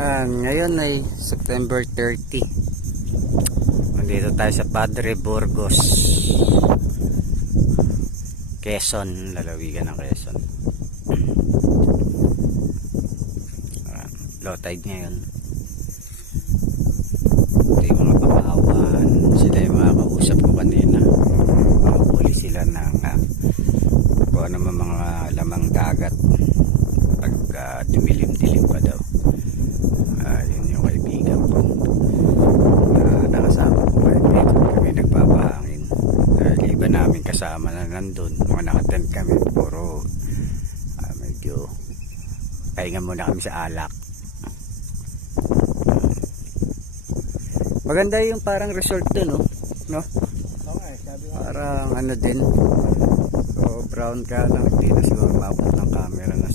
Ngayon ay September 30. Nandito tayo sa Padre Burgos, Quezon, lalawigan ng Quezon. Low tide ngayon. Ito yung mga pakawan. Sila yung mga kausap ko kanina. Makahuli sila ng kung ano mga lamang dagat pag dumilim-dilim pa daw. Yun yung kaibigan ko. Nakasama ko kami nagpapahangin. Iba namin kasama na nandun. Mga nakatent kami. Puro medyo pahinga muna kami sa alak. Maganda yung parang resort dun, no? Okay, sabi ko. Parang ano din. So brown ka lang. Hindi na siguro mabot ng camera na